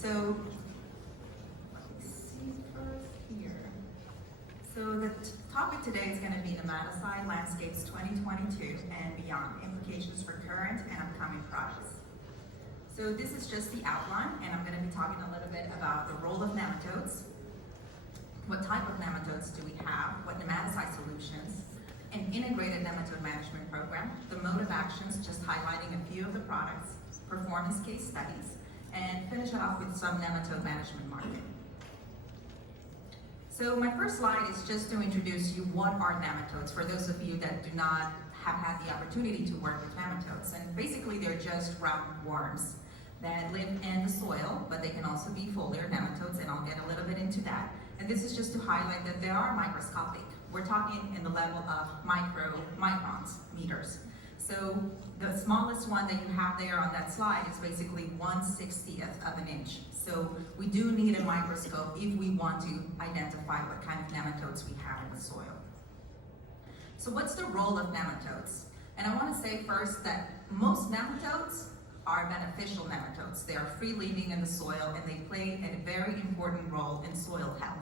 So, let me see first here. So the topic today is going to be Nematicide Landscapes 2022 and beyond, implications for current and upcoming projects. So this is just the outline, and I'm going to be talking a little bit about the role of nematodes, what type of nematodes do we have, what nematicide solutions, an integrated nematode management program, the mode of actions, just highlighting a few of the products, performance case studies, and finish it off with some nematode management marketing. So my first slide is just to introduce you what are nematodes for those of you that do not have had the opportunity to work with nematodes. And basically they're just round worms that live in the soil, but they can also be foliar nematodes, and I'll get a little bit into that. And this is just to highlight that they are microscopic. We're talking in the level of microns, meters. So the smallest one that you have there on that slide is basically 1/60th of an inch. So we do need a microscope if we want to identify what kind of nematodes we have in the soil. So what's the role of nematodes? And I want to say first that most nematodes are beneficial nematodes. They are free living in the soil, and they play a very important role in soil health.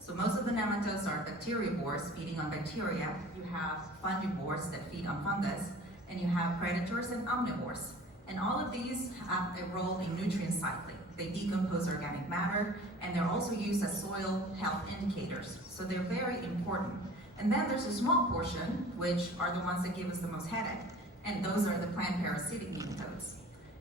So most of the nematodes are bacteriivores feeding on bacteria. You have fungivores that feed on fungus, and you have predators and omnivores. And all of these have a role in nutrient cycling. They decompose organic matter, and they're also used as soil health indicators. So they're very important. And then there's a small portion, which are the ones that give us the most headache, and those are the plant parasitic nematodes.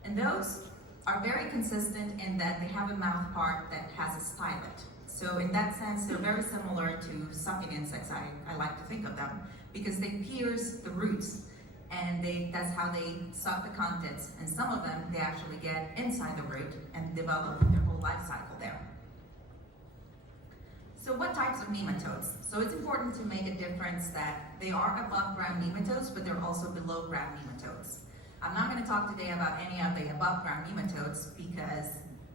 And those are very consistent in that they have a mouth part that has a stylet. So in that sense, they're very similar to sucking insects, I like to think of them, because they pierce the roots, and that's how they suck the contents. And some of them, they actually get inside the root and develop their whole life cycle there. So what types of nematodes? So it's important to make a difference that they are above ground nematodes, but they're also below ground nematodes. I'm not going to talk today about any of the above ground nematodes because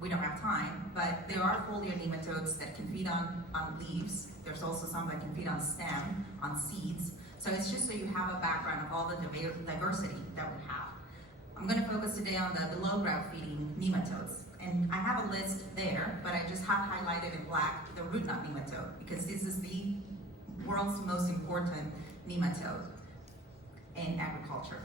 we don't have time, but there are foliar nematodes that can feed on leaves. There's also some that can feed on stem, on seeds. So it's just so you have a background of all the diversity that we have. I'm going to focus today on the below ground feeding nematodes. And I have a list there, but I just have highlighted in black the root knot nematode because this is the world's most important nematode in agriculture.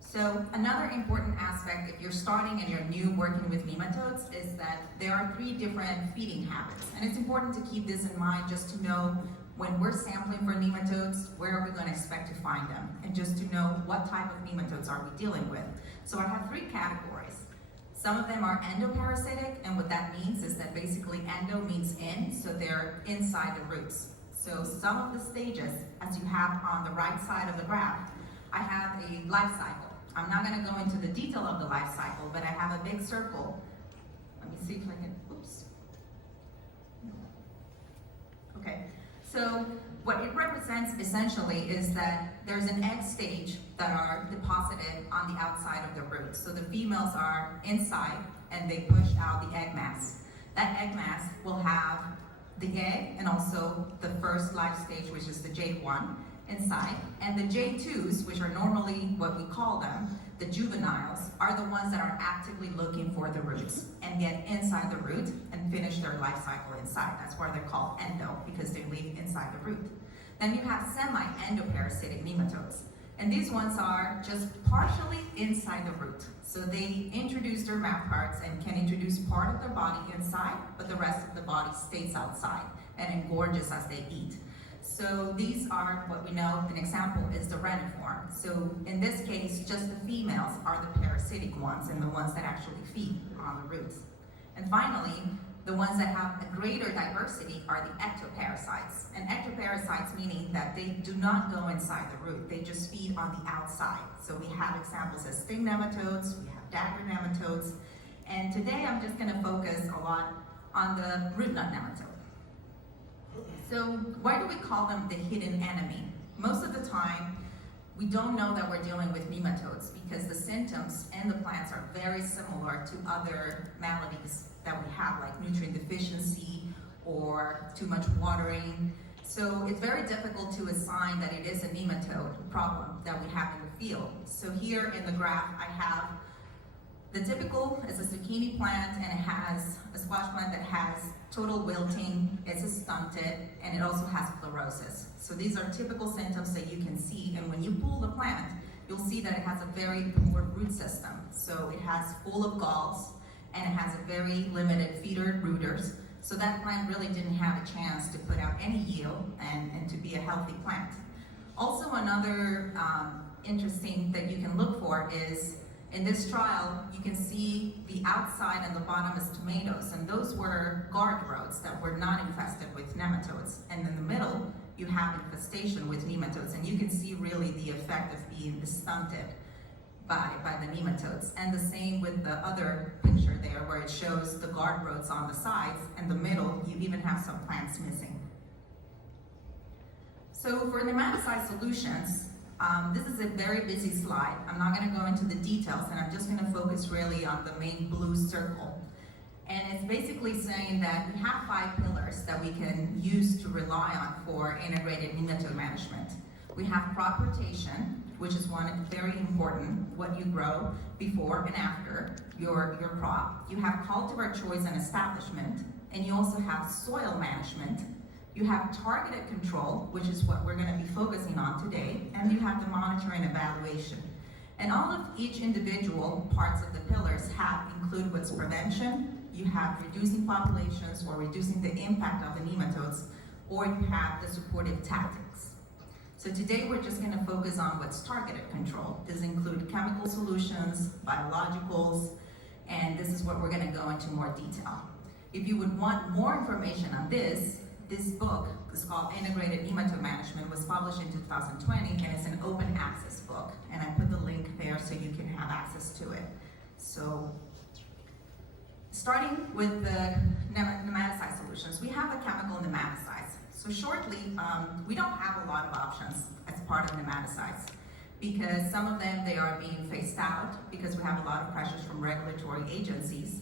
So another important aspect if you're starting and you're new working with nematodes is that there are 3 different feeding habits. And it's important to keep this in mind just to know when we're sampling for nematodes, where are we going to expect to find them? And just to know what type of nematodes are we dealing with. So I have 3 categories. Some of them are endoparasitic, and what that means is that basically endo means in, so they're inside the roots. So some of the stages, as you have on the right side of the graph, I have a life cycle. I'm not going to go into the detail of the life cycle, but I have a big circle. Let me see if I can, oops. Okay, so what it represents essentially is that there's an egg stage that are deposited on the outside of the root. So the females are inside and they push out the egg mass. That egg mass will have the egg and also the first life stage, which is the J1 inside. And the J2s, which are normally what we call them, the juveniles, are the ones that are actively looking for the roots and get inside the root and finish their life cycle inside. That's why they're called endo, because they live inside the root. Then you have semi-endoparasitic nematodes. And these ones are just partially inside the root. So they introduce their mouth parts and can introduce part of their body inside, but the rest of the body stays outside and engorges as they eat. So these are what we know, an example is the reniform. So in this case, just the females are the parasitic ones and the ones that actually feed on the roots. And finally, the ones that have a greater diversity are the ectoparasites. And ectoparasites meaning that they do not go inside the root, they just feed on the outside. So we have examples as sting nematodes, we have dagger nematodes, and today I'm just going to focus a lot on the root knot nematode. So why do we call them the hidden enemy? Most of the time, we don't know that we're dealing with nematodes because the symptoms in the plants are very similar to other maladies that we have, like nutrient deficiency or too much watering. So it's very difficult to assign that it is a nematode problem that we have in the field. So here in the graph, I have The typical is a zucchini plant, and it has a squash plant that has total wilting, it's stunted, and it also has fluorosis. So these are typical symptoms that you can see, and when you pull the plant, you'll see that it has a very poor root system. So it has full of galls, and it has a very limited feeder rooters. So that plant really didn't have a chance to put out any yield and to be a healthy plant. Also, another interesting that you can look for is, in this trial, you can see the outside and the bottom is tomatoes, and those were guard rows that were not infested with nematodes. And in the middle, you have infestation with nematodes, and you can see really the effect of being stunted by the nematodes. And the same with the other picture there, where it shows the guard rows on the sides, and the middle, you even have some plants missing. So for nematicide solutions, this is a very busy slide. I'm not going to go into the details, and I'm just going to focus really on the main blue circle. And it's basically saying that we have 5 pillars that we can use to rely on for integrated nematode management. We have crop rotation, which is one very important, what you grow before and after your crop. You have cultivar choice and establishment, and you also have soil management. You have targeted control, which is what we're going to be focusing on today, and you have the monitoring and evaluation. And all of each individual parts of the pillars include what's prevention, you have reducing populations or reducing the impact of the nematodes, or you have the supportive tactics. So today we're just going to focus on what's targeted control. This includes chemical solutions, biologicals, and this is what we're going to go into more detail. If you would want more information on this book is called Integrated Nematode Management, was published in 2020, and it's an open access book. And I put the link there so you can have access to it. So, starting with the nematicide solutions, we have a chemical nematicides. So shortly, we don't have a lot of options as part of nematicides, because some of them, they are being phased out because we have a lot of pressures from regulatory agencies.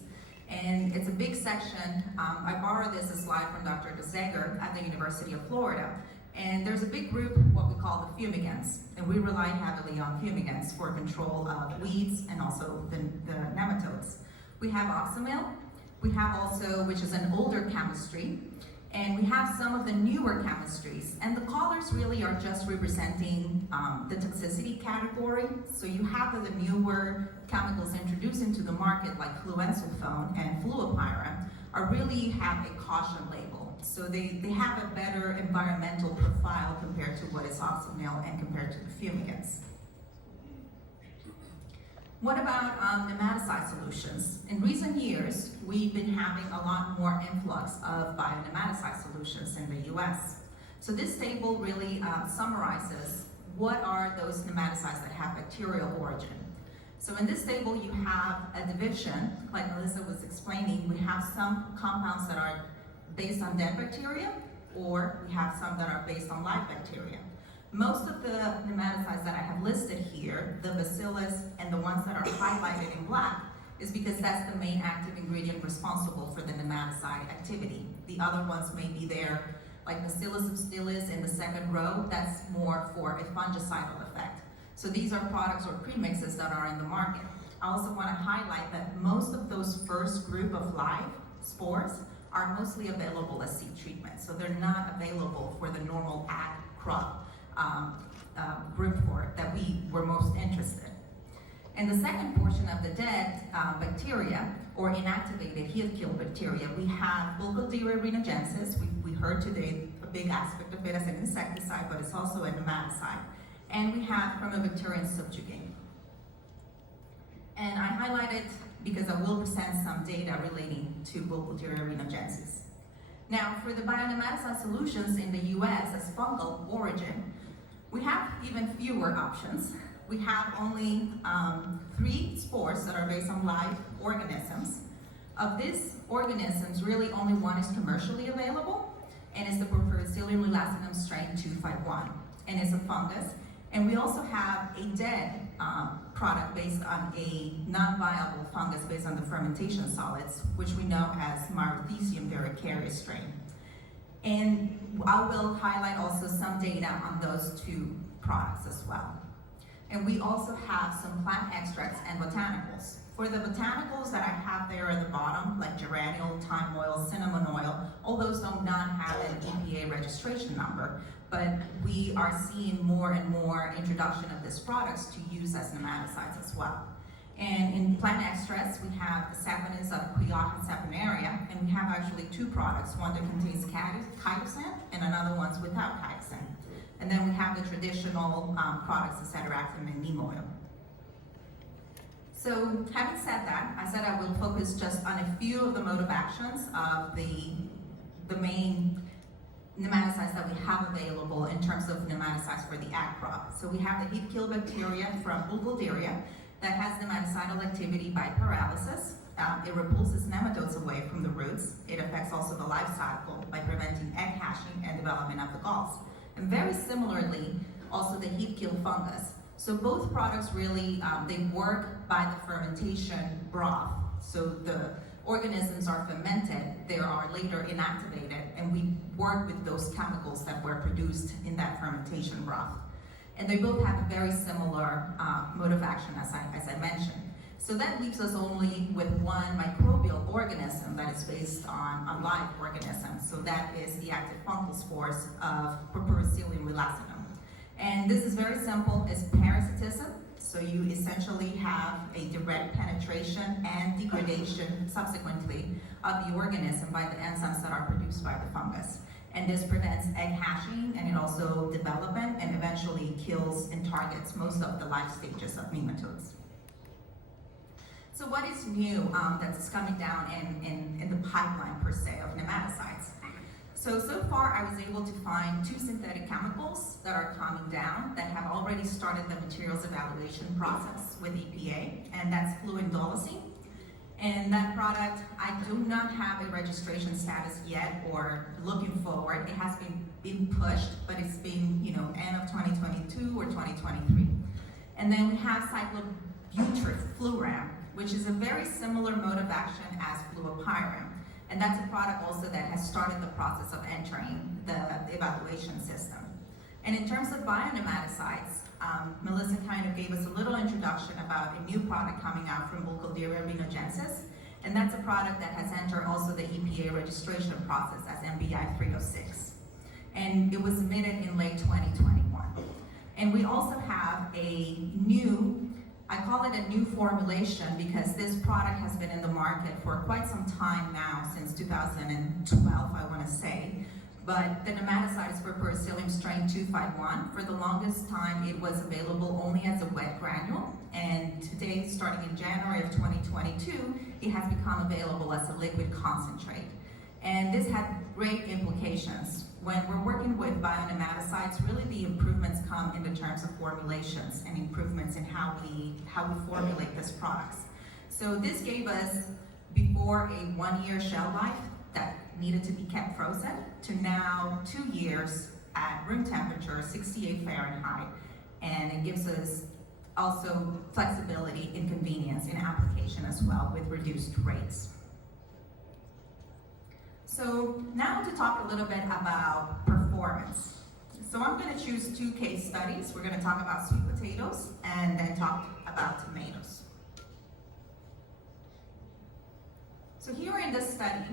And it's a big section. I borrowed this slide from Dr. DeZeger at the University of Florida. And there's a big group, what we call the fumigants. And we rely heavily on fumigants for control of weeds and also the nematodes. We have oxamil. We have also, which is an older chemistry. And we have some of the newer chemistries. And the colors really are just representing the toxicity category. So you have the newer chemicals introduced into the market, like fluensulfone and fluopyram, really have a caution label. So they have a better environmental profile compared to what is oxamil and compared to the fumigants. What about nematicide solutions? In recent years, we've been having a lot more influx of bionematicide solutions in the US. So this table really summarizes what are those nematicides that have bacterial origin. So in this table, you have a division, like Melissa was explaining. We have some compounds that are based on dead bacteria, or we have some that are based on live bacteria. Most of the nematicides that I have listed here, the bacillus and the ones that are highlighted in black, is because that's the main active ingredient responsible for the nematicide activity. The other ones may be there, like Bacillus subtilis in the second row, that's more for a fungicidal effect. So these are products or premixes that are in the market. I also want to highlight that most of those first group of live spores are mostly available as seed treatment. So they're not available for the normal ag crop group for it that we were most interested. In the second portion of the dead bacteria, or inactivated heat kill bacteria, we have Butyric rhinogenesis. We heard today a big aspect of it as an insecticide, but it's also a nematicide. And we have Chromobacterium subjugate. And I highlighted because I will present some data relating to Butyric rhinogenesis. Now, for the bionematicide solutions in the US as fungal origin, we have even fewer options. We have only 3 spores that are based on live organisms. Of these organisms, really only one is commercially available, and it's the Parasitician lulacinum strain 251, and it's a fungus. And we also have a dead product based on a non-viable fungus based on the fermentation solids, which we know as Marothecium varicarius strain. And I will highlight also some data on those 2 products as well. And we also have some plant extracts and botanicals. For the botanicals that I have there at the bottom, like geraniol, thyme oil, cinnamon oil, all those do not have an EPA registration number, but we are seeing more and more introduction of these products to use as nematicides as well. And in plant extracts, we have the saponins of Quillaca saponaria, and we have actually two products, one that contains chitosan and another one's without chitosan. And then we have the traditional products, the cedaractin and neem oil. So having said that, I said I will focus just on a few of the mode of actions of the main nematicides that we have available in terms of nematicides for the ag crop. So we have the heat kill bacteria from Butyric that has nematicidal activity by paralysis. It repulses nematodes away from the roots. It affects also the life cycle by preventing egg hatching and development of the galls. And very similarly, also the heat kill fungus. So both products really, they work by the fermentation broth. So the organisms are fermented, they are later inactivated, and we work with those chemicals that were produced in that fermentation broth. And they both have a very similar mode of action as I mentioned. So that leaves us only with one microbial organism that is based on live organisms. So that is the active fungal spores of Parasitician relacinum. And this is very simple, it's parasitism. So you essentially have a direct penetration and degradation subsequently of the organism by the enzymes that are produced by the fungus. And this prevents egg hatching, and it also development, and eventually kills and targets most of the life stages of nematodes. So what is new that's coming down in the pipeline per se of nematicides? So far I was able to find two synthetic chemicals that are coming down that have already started the materials evaluation process with EPA, and that's fluindolacine. And that product, I do not have a registration status yet or looking forward. It has been pushed, but it's been, end of 2022 or 2023. And then we have Butyric, Fluoramp, which is a very similar mode of action as fluoramp. And that's a product also that has started the process of entering the evaluation system. And in terms of bionematicides, Melissa kind of gave us a little introduction about a new product coming out from Butyric rhinogensis, and that's a product that has entered also the EPA registration process as MBI 306. And it was submitted in late 2021. And we also have a new, I call it a new formulation because this product has been in the market for quite some time now, since 2012, I want to say. But the nematicide is for Parasitician strain 251. For the longest time, it was available only as a wet granule. And today, starting in January of 2022, it has become available as a liquid concentrate. And this had great implications. When we're working with bionematicides, really the improvements come in the terms of formulations and improvements in how we formulate these products. So this gave us, before a 1-year shelf life that needed to be kept frozen, to now 2 years at room temperature, 68 Fahrenheit, and it gives us also flexibility and convenience in application as well with reduced rates. So now to talk a little bit about performance. So I'm going to choose two case studies. We're going to talk about sweet potatoes and then talk about tomatoes. So here in this study,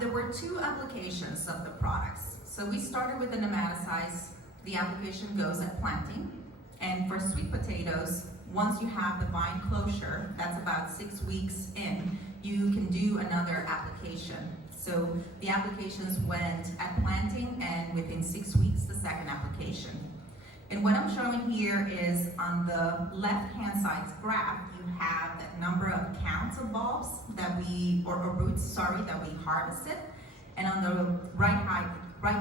there were two applications of the products. So we started with the nematicides. The application goes at planting. And for sweet potatoes, once you have the vine closure, that's about 6 weeks in, you can do another application. So the applications went at planting, and within 6 weeks, the second application. And what I'm showing here is on the left-hand side's graph, you have the number of counts of bulbs that or roots, that we harvested. And on the right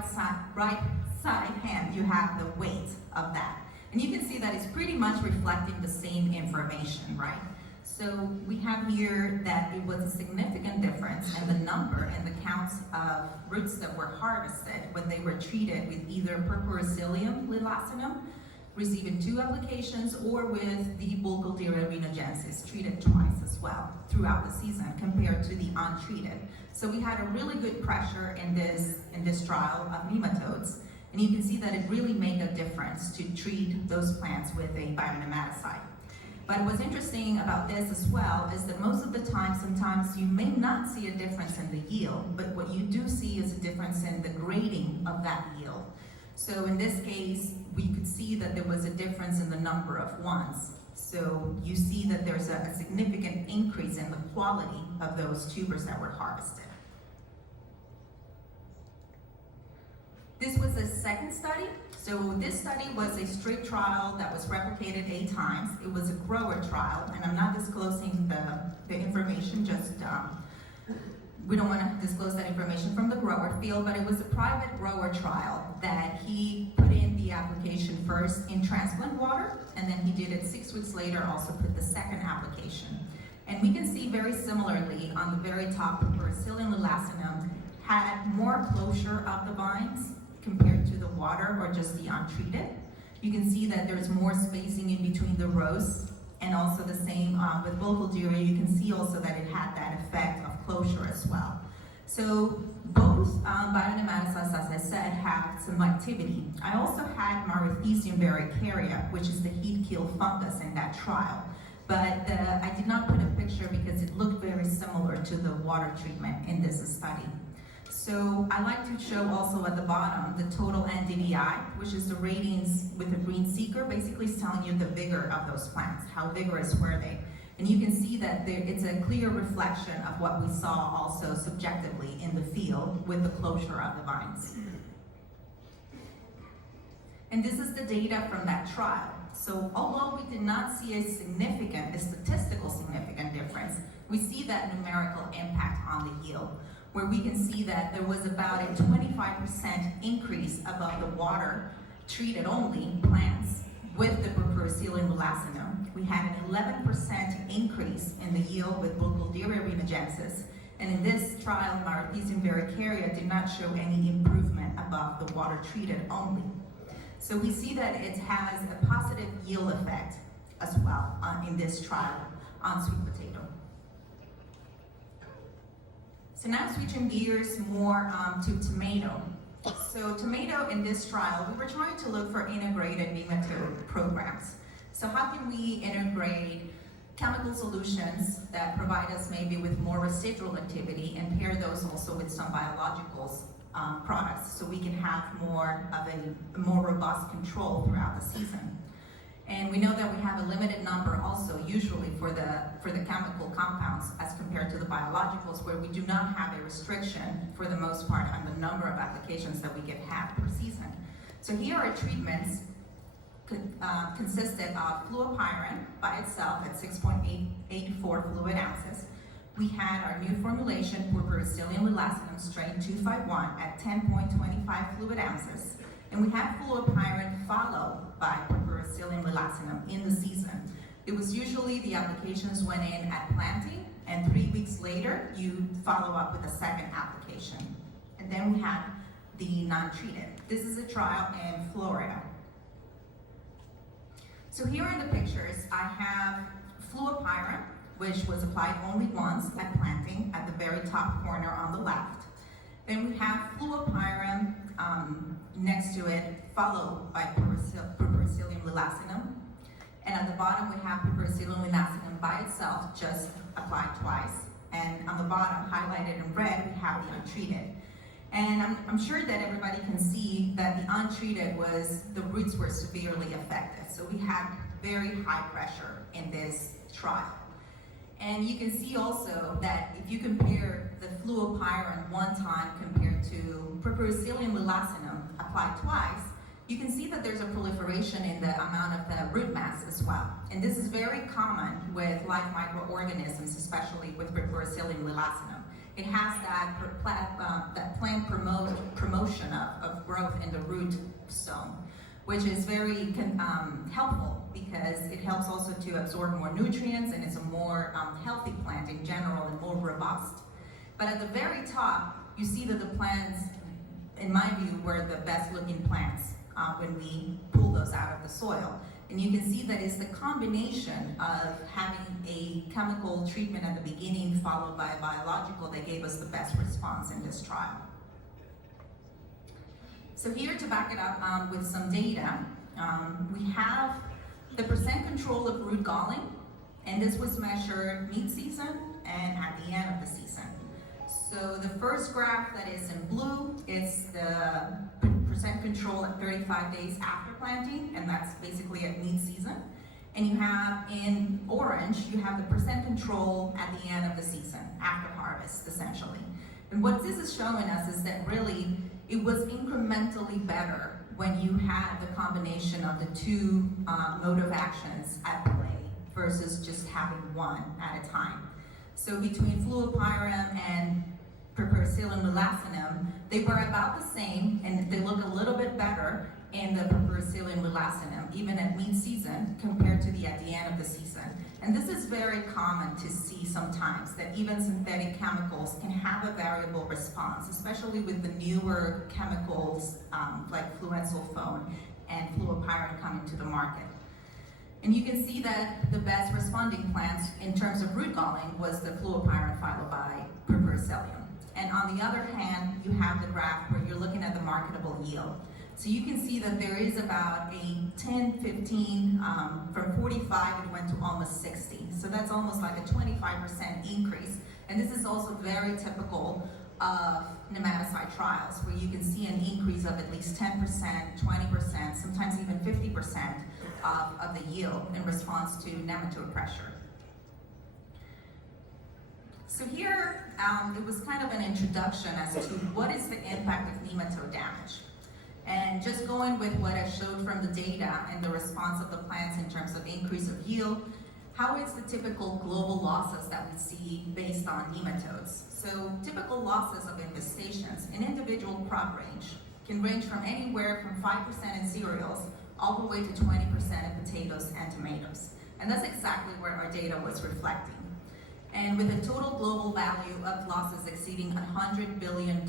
side hand, you have the weight of that. And you can see that it's pretty much reflecting the same information, right? So we have here that it was a significant difference in the number and the counts of roots that were harvested when they were treated with either Parasitician relacinum, receiving 2 applications, or with the Butyric rhinogensis, treated twice as well throughout the season compared to the untreated. So we had a really good pressure in this trial of nematodes. And you can see that it really made a difference to treat those plants with a bionematicide. But what's interesting about this as well is that most of the time, sometimes you may not see a difference in the yield, but what you do see is a difference in the grading of that yield. So in this case, we could see that there was a difference in the number of ones. So you see that there's a significant increase in the quality of those tubers that were harvested. This was a second study. So this study was a straight trial that was replicated 8 times. It was a grower trial, and I'm not disclosing the information, just we don't want to disclose that information from the grower field, but it was a private grower trial that he put in the application first in transplant water, and then he did it 6 weeks later, also put the second application. And we can see very similarly on the very top, Parasitician lulacinum had more closure of the vines compared to the water or just the untreated. You can see that there's more spacing in between the rows, and also the same with Butyric. You can see also that it had that effect of closure as well. So both bionematicides, as I said, have some activity. I also had Parasitician varicaria, which is the heat kill fungus in that trial. But I did not put a picture because it looked very similar to the water treatment in this study. So I like to show also at the bottom the total NDVI, which is the ratings with the green seeker, basically is telling you the vigor of those plants, how vigorous were they. And you can see that it's a clear reflection of what we saw also subjectively in the field with the closure of the vines. And this is the data from that trial. So although we did not see a statistical significant difference, we see that numerical impact on the yield, where we can see that there was about a 25% increase above the water treated only plants with the Parasitician lulacinum. We had an 11% increase in the yield with Butyric renogensis, and in this trial, Parasitician varicaria did not show any improvement above the water treated only. So we see that it has a positive yield effect as well in this trial on sweet potato. So now switching gears more to tomato. So tomato in this trial, we were trying to look for integrated nematode programs. So how can we integrate chemical solutions that provide us maybe with more residual activity and pair those also with some biologicals products so we can have more of a more robust control throughout the season. And we know that we have a limited number also usually for the chemical compounds as compared to the biologicals, where we do not have a restriction for the most part on the number of applications that we can have per season. So here are treatments consisted of fluoramp by itself at 6.84 fluid ounces. We had our new formulation for Parasitician lulacinum strain 251 at 10.25 fluid ounces. And we had fluoramp followed by Parasitician lulacinum in the season. It was usually the applications went in at planting, and 3 weeks later, you follow up with a second application. And then we had the non-treated. This is a trial in Florida. So here in the pictures, I have fluoramp, which was applied only once at planting at the very top corner on the left. Then we have fluoramp next to it, followed by Parasitician lulacinum. And at the bottom, we have Parasitician lulacinum by itself, just applied twice. And on the bottom, highlighted in red, we have the untreated. And I'm sure that everybody can see that the untreated the roots were severely affected. So we had very high pressure in this trial. And you can see also that if you compare the fluoramp one time compared to Parasitician lulacinum applied twice, you can see that there's a proliferation in the amount of the root mass as well. And this is very common with live microorganisms, especially with Parasitician lulacinum. It has that plant promotion of growth in the root zone, which is very helpful because it helps also to absorb more nutrients, and it's a more healthy plant in general and more robust. But at the very top, you see that the plants, in my view, were the best looking plants when we pull those out of the soil. And you can see that it's the combination of having a chemical treatment at the beginning followed by a biological that gave us the best response in this trial. So here to back it up with some data, we have the percent control of root galling, and this was measured mid-season and at the end of the season. So the first graph that is in blue is the percent control at 35 days after planting, and that's basically at mid-season. And you have in orange, you have the percent control at the end of the season, after harvest, essentially. And what this is showing us is that really it was incrementally better when you had the combination of the two mode of actions at play versus just having one at a time. So between fluoramp and piperacillin melacinum, they were about the same, and they look a little bit better in the piperacillin melacinum, even at mid-season, compared to at the end of the season. And this is very common to see sometimes, that even synthetic chemicals can have a variable response, especially with the newer chemicals like fluensulfone and fluoramp coming to the market. And you can see that the best responding plants in terms of root galling was the fluoramp followed by piperacillin. And on the other hand, you have the graph where you're looking at the marketable yield. So you can see that there is about a 10, 15, from 45 it went to almost 60. So that's almost like a 25% increase. And this is also very typical of nematicide trials, where you can see an increase of at least 10%, 20%, sometimes even 50% of the yield in response to nematode pressure. So here, it was kind of an introduction as to what is the impact of nematode damage. And just going with what I showed from the data and the response of the plants in terms of increase of yield, how is the typical global losses that we see based on nematodes? So typical losses of infestations in individual crop range can range from anywhere from 5% in cereals all the way to 20% in potatoes and tomatoes. And that's exactly where our data was reflecting. And with a total global value of losses exceeding $100 billion.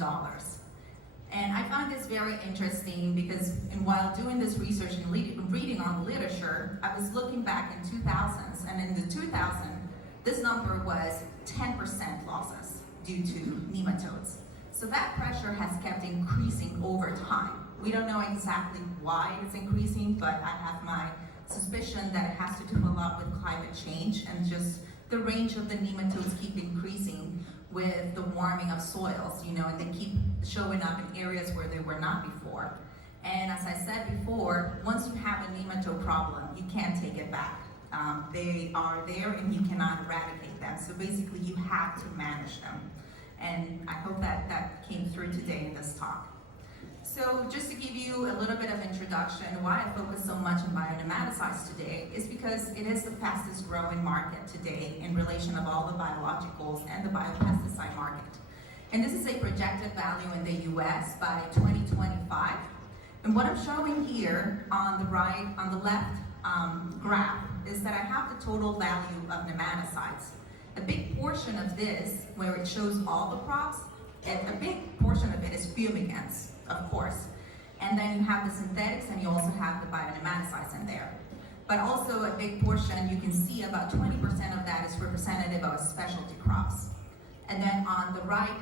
And I found this very interesting because while doing this research and reading on the literature, I was looking back in 2000s, and in the 2000s, this number was 10% losses due to nematodes. So that pressure has kept increasing over time. We don't know exactly why it's increasing, but I have my suspicion that it has to do a lot with climate change and just the range of the nematodes keep increasing with the warming of soils, and they keep showing up in areas where they were not before. And as I said before, once you have a nematode problem, you can't take it back. They are there and you cannot eradicate them. So basically you have to manage them. And I hope that came through today in this talk. So just to give you a little bit of introduction, why I focus so much on bionematicides today is because it is the fastest growing market today in relation of all the biologicals and the biopesticide market. And this is a projected value in the US by 2025. And what I'm showing here on the left graph is that I have the total value of nematicides. A big portion of this, where it shows all the crops, a big portion of it is fumigants, of course. And then you have the synthetics and you also have the bionematicides in there. But also a big portion, you can see about 20% of that is representative of specialty crops. And then on the right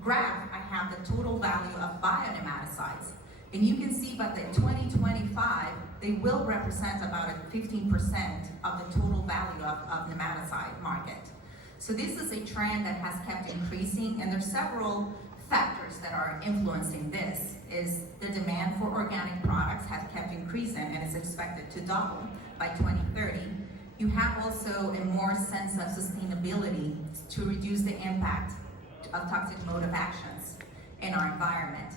graph, I have the total value of bionematicides. And you can see by the 2025, they will represent about 15% of the total value of nematicide market. So this is a trend that has kept increasing, and there's several factors that are influencing this. Is the demand for organic products has kept increasing and is expected to double by 2030. You have also a more sense of sustainability to reduce the impact of toxic mode of actions in our environment.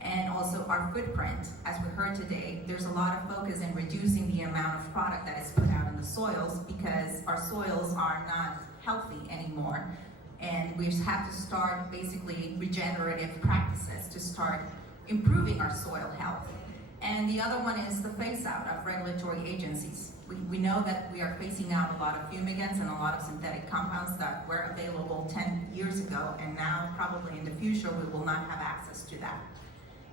And also our footprint, as we heard today, there's a lot of focus in reducing the amount of product that is put out in the soils because our soils are not healthy anymore. And we just have to start basically regenerative practices to start improving our soil health. And the other one is the phase out of regulatory agencies. We know that we are phasing out a lot of fumigants and a lot of synthetic compounds that were available 10 years ago, and now probably in the future we will not have access to that.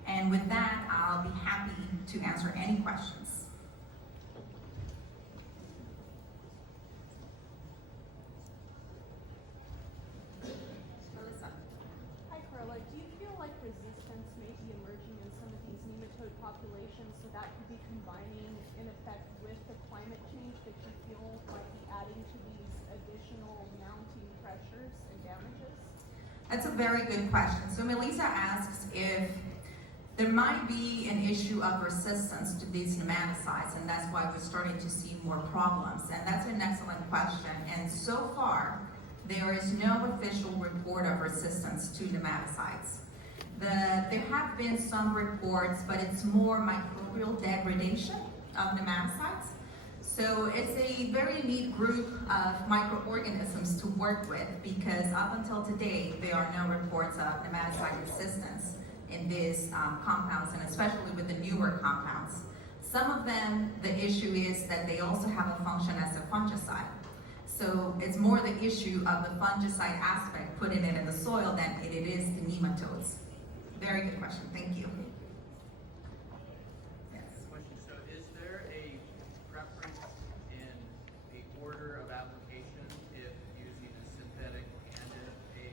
And with that, I'll be happy to answer any questions. Hi, Karla. Do you feel like resistance may be emerging in some of damages? That's a very good question. So Melissa asks if there might be an issue of resistance to these nematicides, and that's why we're starting to see more problems. And that's an excellent question. And so far, there is no official report of resistance to nematicides. There have been some reports, but it's more microbial degradation of nematicides. So it's a very neat group of microorganisms to work with, because up until today, there are no reports of nematicide resistance in these compounds, and especially with the newer compounds. Some of them, the issue is that they also have a function as a fungicide. So it's more the issue of the fungicide aspect, putting it in the soil, than it is the nematodes. Very good question, thank you. Yes. Question, so is there a preference in the order of application if using a synthetic and a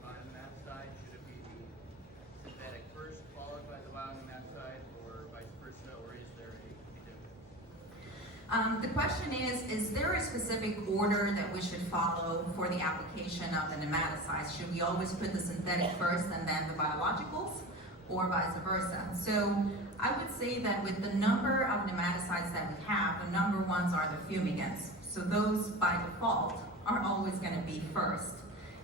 bionematicide? Should it be the synthetic first followed by the bionematicide, or vice versa, or is there a difference? The question is there a specific order that we should follow for the application of the nematicides? Should we always put the synthetic first and then the biologicals, or vice versa? So I would say that with the number of nematicides that we have, the number ones are the fumigants. So those by default are always going to be first.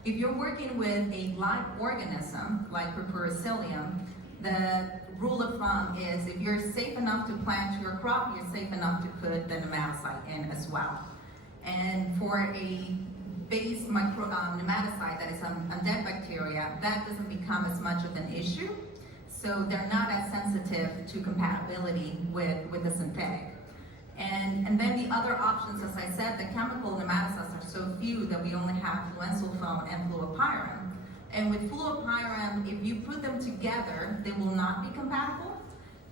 If you're working with a live organism like Parasitician, the rule of thumb is if you're safe enough to plant your crop, you're safe enough to put the nematicide in as well. And for a base nematicide that is on dead bacteria, that doesn't become as much of an issue. So they're not as sensitive to compatibility with the synthetic. And then the other options, as I said, the chemical nematicides are so few that we only have fluensulfone and fluoramp. And with fluoramp, if you put them together, they will not be compatible.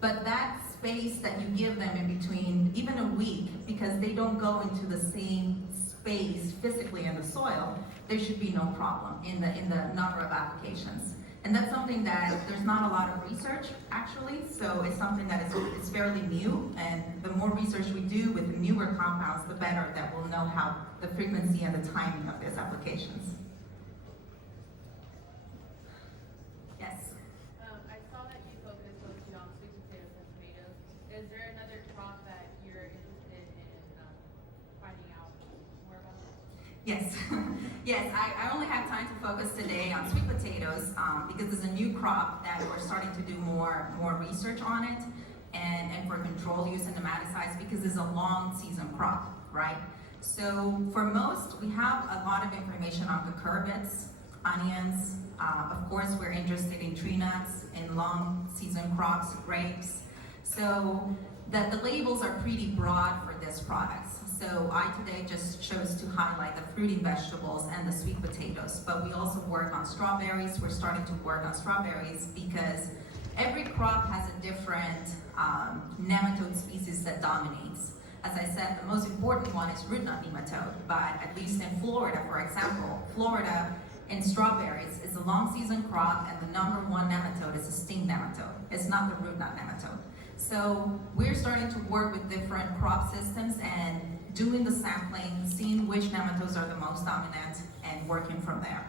But that space that you give them in between, even a week, because they don't go into the same space physically in the soil, there should be no problem in the number of applications. And that's something that there's not a lot of research, actually, so it's something that is fairly new, and the more research we do with the newer compounds, the better that we'll know how the frequency and the timing of these applications. Yes? I saw that you focused mostly on sweet potatoes and tomatoes. Is there another crop that you're interested in finding out more about? Yes, yes, I only have time to focus today on sweet potatoes because it's a new crop that we're starting to do more research on it, and for control use in nematicides, because it's a long season crop, right? So for most, we have a lot of information on cucurbits, onions, of course we're interested in tree nuts, in long season crops, grapes. So the labels are pretty broad for these products. So I today just chose to highlight the fruiting vegetables and the sweet potatoes, but we also work on strawberries. We're starting to work on strawberries because every crop has a different nematode species that dominates. As I said, the most important one is root knot nematode, but at least in Florida, for example, Florida in strawberries is a long season crop, and the number one nematode is a sting nematode. It's not the root knot nematode. So we're starting to work with different crop systems and doing the sampling, seeing which nematodes are the most dominant, and working from there.